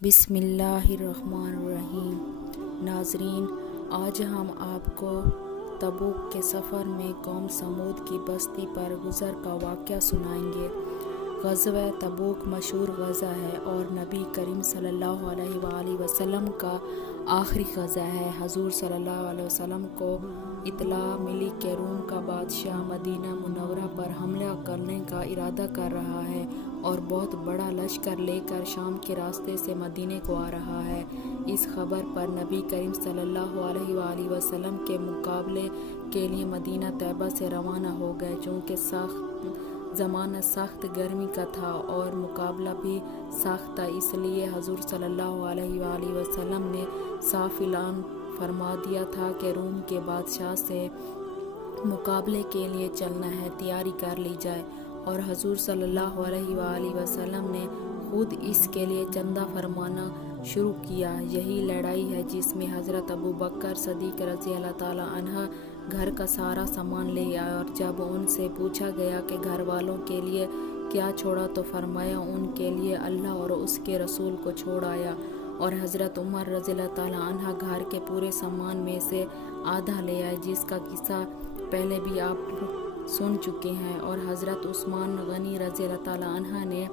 बिस्मिल्लाहिर्रहमानिर्रहीम। नाज़रीन, आज हम आपको तबूक के सफ़र में कौम समूद की बस्ती पर गुज़र का वाक़या सुनाएंगे। ग़ज़वा तबूक मशहूर ग़ज़ा है और नबी करीम सल्लल्लाहु अलैहि वसल्लम का आखिरी ग़ज़ा है। हुज़ूर सल्लल्लाहु अलैहि वसल्लम को इत्तला मिली कि रूम का बादशाह मदीना मुनव्वरा पर हमला करने का इरादा कर रहा है और बहुत बड़ा लश्कर लेकर शाम के रास्ते से मदीने को आ रहा है। इस खबर पर नबी करीम सल्लल्लाहु अलैहि वसल्लम के मुकाबले के लिए मदीना तैयबा से रवाना हो गए। चूँकि ज़माना सख्त गर्मी का था और मुकाबला भी सख्त था, इसलिए हुज़ूर सल्लल्लाहु अलैहि वसल्लम ने साफ ऐलान फरमा दिया था कि रूम के बादशाह से मुकाबले के लिए चलना है, तैयारी कर ली जाए। और हुज़ूर सल्लल्लाहु अलैहि वसल्लम ने खुद इसके लिए चंदा फरमाना शुरू किया। यही लड़ाई है जिसमें हज़रत अबू बकर सिद्दीक़ रज़ी अल्लाह ताला अन्हा घर का सारा सामान ले आए। और जब उनसे पूछा गया कि घर वालों के लिए क्या छोड़ा, तो फरमाया उनके लिए अल्लाह और उसके रसूल को छोड़ आया। और हज़रत उमर रज़ी अल्लाह ताला अन्हा घर के पूरे सामान में से आधा ले आए, जिसका किस्सा पहले भी आप सुन चुके हैं। और हज़रत उस्मान गनी रज़ी अल्लाह ताला अन्हा ने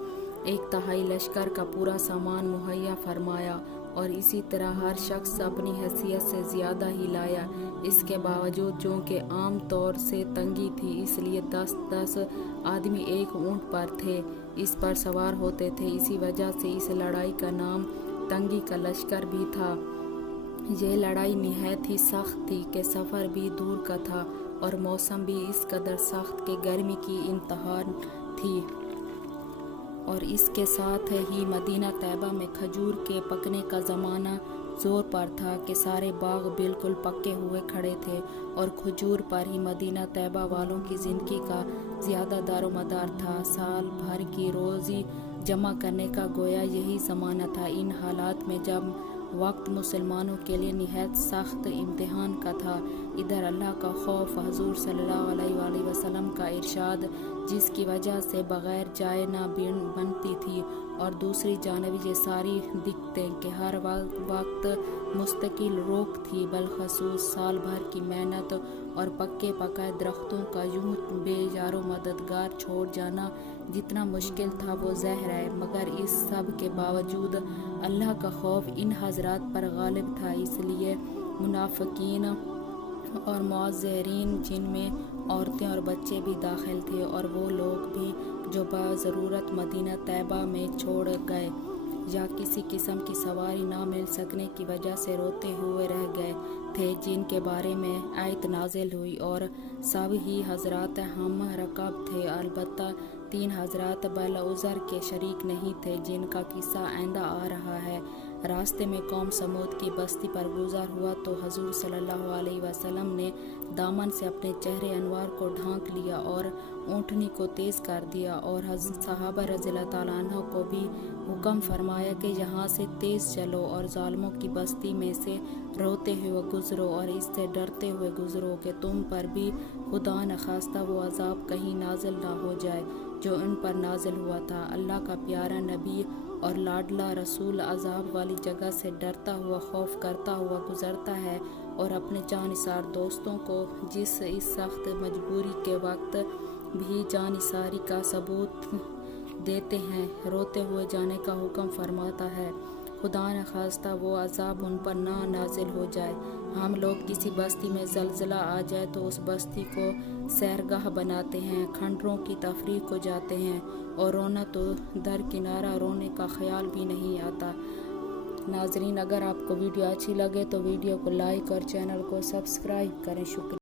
1/3 लश्कर का पूरा सामान मुहैया फरमाया और इसी तरह हर शख्स अपनी हैसियत से ज़्यादा ही लाया। इसके बावजूद चूँकि आम तौर से तंगी थी, इसलिए 10-10 आदमी एक ऊँट पर थे, इस पर सवार होते थे। इसी वजह से इस लड़ाई का नाम तंगी का लश्कर भी था। ये लड़ाई निहायत ही सख्त थी कि सफ़र भी दूर का था और मौसम भी इस कदर सख्त कि गर्मी की इंतहा थी। और इसके साथ ही मदीना तैयबा में खजूर के पकने का ज़माना ज़ोर पर था कि सारे बाग बिल्कुल पके हुए खड़े थे और खजूर पर ही मदीना तैयबा वालों की ज़िंदगी का ज़्यादा दारोमदार था। साल भर की रोज़ी जमा करने का गोया यही ज़माना था। इन हालात में जब वक्त मुसलमानों के लिए निहायत सख्त इम्तिहान का था, इधर अल्लाह का खौफ, हुज़ूर सल्लल्लाहु अलैहि वसल्लम का इरशाद जिसकी वजह से बग़ैर जाए ना बनती थी, और दूसरी जानिब ये सारी दिक्कतें कि हर वक्त मुस्तकिल रोक थी, बलखसूस साल भर की मेहनत और पक्के पकाए दरख्तों का यूं बेजारो मददगार छोड़ जाना जितना मुश्किल था वो ज़हर है। मगर इस सब के बावजूद अल्लाह का खौफ इन हज़रात पर गालिब था, इसलिए मुनाफिकीन और मुअज़्ज़िरीन, जिनमें औरतें और बच्चे भी दाखिल थे, और वो लोग भी जो बाज़रूरत मदीना तैयबा में छोड़ गए या किसी किस्म की सवारी ना मिल सकने की वजह से रोते हुए रह गए थे, जिनके बारे में आयत नाज़िल हुई। और सब ही हज़रात हम रकब थे, अलबत्ता 3 हज़रात बल-उज़र के शरीक नहीं थे, जिनका किस्सा आइंदा आ रहा है। रास्ते में कौम समूद की बस्ती पर गुज़र हुआ तो हुज़ूर सल्लल्लाहु अलैहि वसल्लम ने दामन से अपने चेहरे अनवार को ढांक लिया और ऊँटनी को तेज़ कर दिया। और सहाबा रज़ियल्लाहु ताला अन्हुम को भी हुक्म फरमाया कि यहाँ से तेज़ चलो और ज़ालिमों की बस्ती में से रोते हुए गुज़रो और इससे डरते हुए गुज़रो कि तुम पर भी खुदा न खास्ता वो अज़ाब कहीं नाज़िल ना हो जाए जो इन पर नाज़िल हुआ था। अल्लाह का प्यारा नबी और लाडला रसूल अज़ाब वाली जगह से डरता हुआ, खौफ करता हुआ गुज़रता है और अपने जानिसार दोस्तों को, जिस इस सख्त मजबूरी के वक्त भी जानिसारी का सबूत देते हैं, रोते हुए जाने का हुक्म फरमाता है। खुदा न खास्ता वो अज़ाब उन पर ना नाज़िल हो जाए। हम लोग किसी बस्ती में ज़लज़ला आ जाए तो उस बस्ती को सैरगाह बनाते हैं, खंडरों की तफरीह को जाते हैं और रोना तो दरकिनारा रोने का ख्याल भी नहीं आता। नाज़रीन, अगर आपको वीडियो अच्छी लगे तो वीडियो को लाइक और चैनल को सब्सक्राइब करें। शुक्रिया।